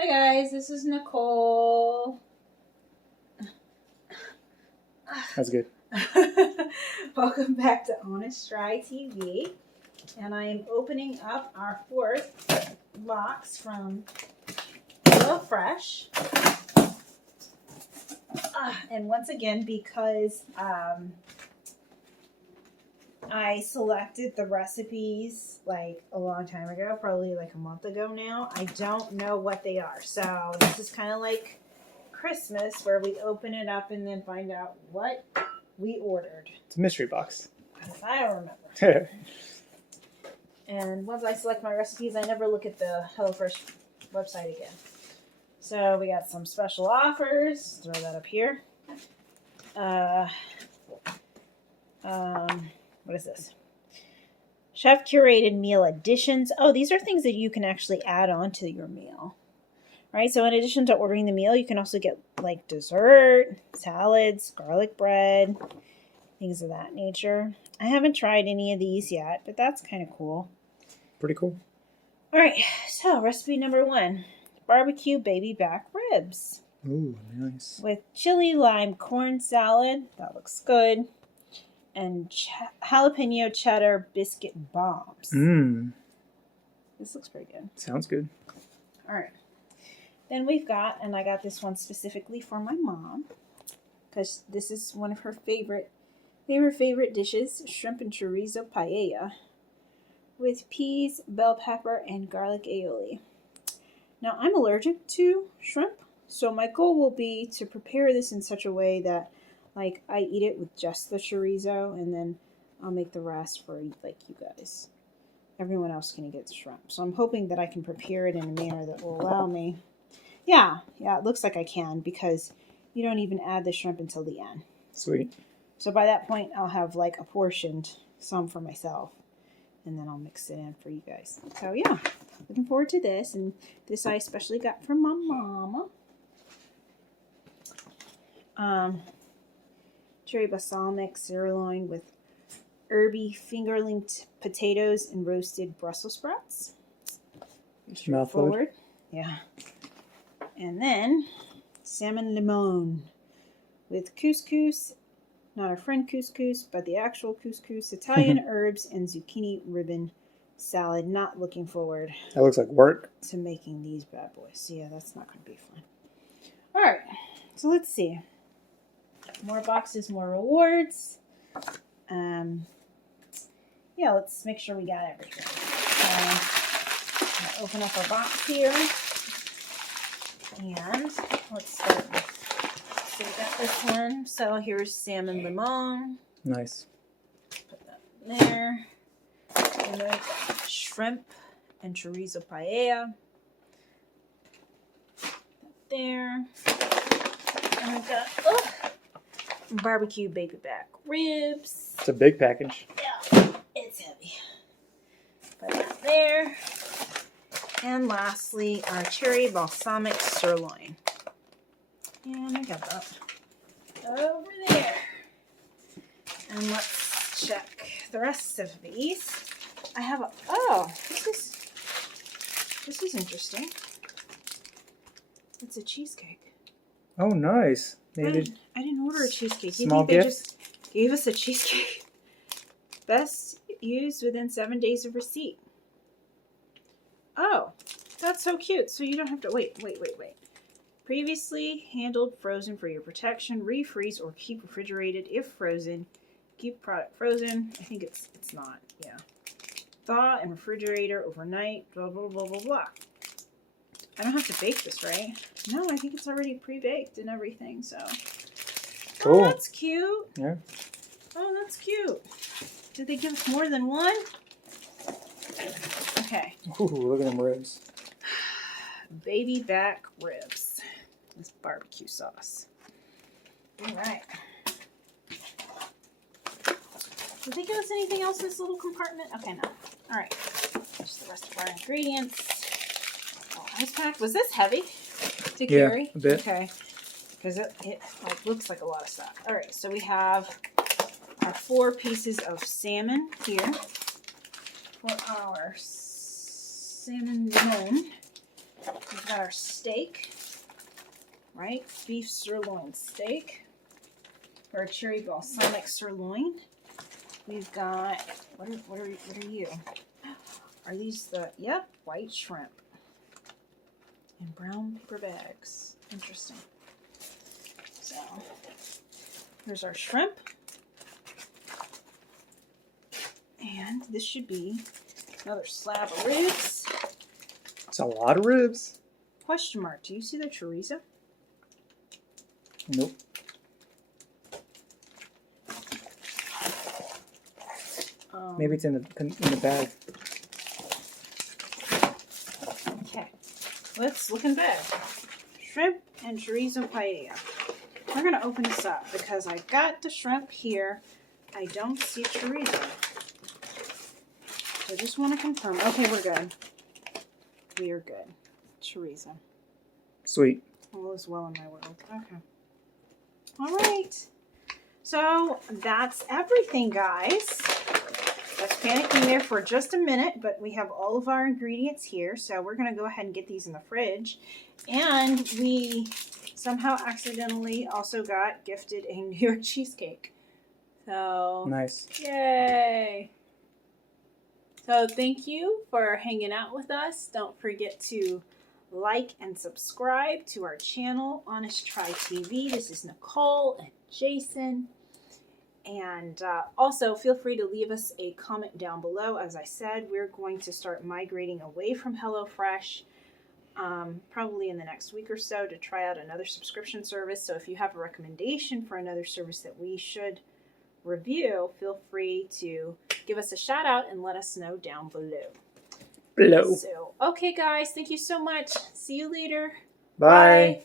Hi guys, this is Nicole. That's good. Welcome back to Honest Try TV. And I am opening up our fourth box from HelloFresh. And once again, because I selected the recipes like a long time ago, probably like a month ago now. I don't know what they are. So this is kind of like Christmas where we open it up and then find out what we ordered. It's a mystery box. Because I don't remember. And once I select my recipes, I never look at the HelloFresh website again. So we got some special offers. Throw that up here. What is this? Chef curated meal additions. Oh, these are things that you can actually add on to your meal. Right? So in addition to ordering the meal, you can also get like dessert, salads, garlic bread, things of that nature. I haven't tried any of these yet, but that's kind of cool. Pretty cool. All right, so recipe number 1, barbecue baby back ribs. Ooh, nice. With chili lime corn salad. That looks good. And jalapeno cheddar biscuit bombs. Mmm. This looks pretty good. Sounds good. All right. Then we've got, and I got this one specifically for my mom, because this is one of her favorite dishes, shrimp and chorizo paella, with peas, bell pepper, and garlic aioli. Now, I'm allergic to shrimp, so my goal will be to prepare this in such a way that, like, I eat it with just the chorizo, and then I'll make the rest for, like, you guys. Everyone else can get shrimp. So I'm hoping that I can prepare it in a manner that will allow me. Yeah, it looks like I can, because you don't even add the shrimp until the end. Sweet. So by that point, I'll have, like, apportioned some for myself, and then I'll mix it in for you guys. So, yeah, looking forward to this, and this I especially got from my mama. Cherry balsamic sirloin with Herby fingerling potatoes and roasted Brussels sprouts. Straightforward. Yeah. And then salmon limone with couscous, not our friend couscous, but the actual couscous, Italian herbs, and zucchini ribbon salad. Not looking forward. That looks like work. To making these bad boys. Yeah, that's not going to be fun. All right. So let's see. More boxes, more rewards. Yeah, let's make sure we got everything. I'll open up our box here. And let's start with, so we got this one. So here's salmon limone. Nice. Put that in there. And then we've got shrimp and chorizo paella. Put that there. And we've got barbecue baby back ribs. It's a big package. Yeah, it's heavy. Put that there. And lastly, our cherry balsamic sirloin. And I got that over there. And let's check the rest of these. I have a, this is interesting. It's a cheesecake. Oh, nice. I didn't order a cheesecake. Small You think they gift? just gave us a cheesecake? Best used within 7 days of receipt. Oh, that's so cute. So you don't have to wait. Previously handled, frozen for your protection. Refreeze or keep refrigerated if frozen. Keep product frozen. I think it's not. Yeah. Thaw and refrigerator overnight. Blah blah blah blah blah. I don't have to bake this, right? No, I think it's already pre-baked and everything. So. Cool. Oh, that's cute. Yeah. Oh, that's cute. Did they give us more than one? Okay. Ooh, look at them ribs. Baby back ribs. This barbecue sauce. All right. Did they give us anything else in this little compartment? Okay, no. All right. Just the rest of our ingredients. Oh, ice pack. Was this heavy to carry? Yeah, a bit. Okay. Because it like looks like a lot of stuff. All right. So we have our 4 pieces of salmon here for our salmon limone. We've got our steak, right? Beef sirloin steak, or cherry balsamic sirloin. We've got, what are you? Are these the, yep, white shrimp in brown paper bags. Interesting. So, here's our shrimp. And this should be another slab of ribs. It's a lot of ribs. Question mark, do you see the chorizo? Nope. Maybe it's in the bag. Okay, let's look in the bag. Shrimp and chorizo paella. We're gonna open this up because I got the shrimp here. I don't see chorizo. So I just want to confirm. Okay, we're good. We are good. Chorizo. Sweet. All is well in my world. Okay. All right. So that's everything, guys. I was panicking there for just a minute, but we have all of our ingredients here. So we're going to go ahead and get these in the fridge. And we somehow accidentally also got gifted a New York cheesecake. So Nice. yay. So thank you for hanging out with us. Don't forget to like and subscribe to our channel, Honest Try TV. This is Nicole and Jason. And also feel free to leave us a comment down below. As I said, we're going to start migrating away from HelloFresh probably in the next week or so to try out another subscription service. So if you have a recommendation for another service that we should review, feel free to give us a shout out and let us know down below. Below. So, okay guys, thank you so much. See you later. Bye. Bye.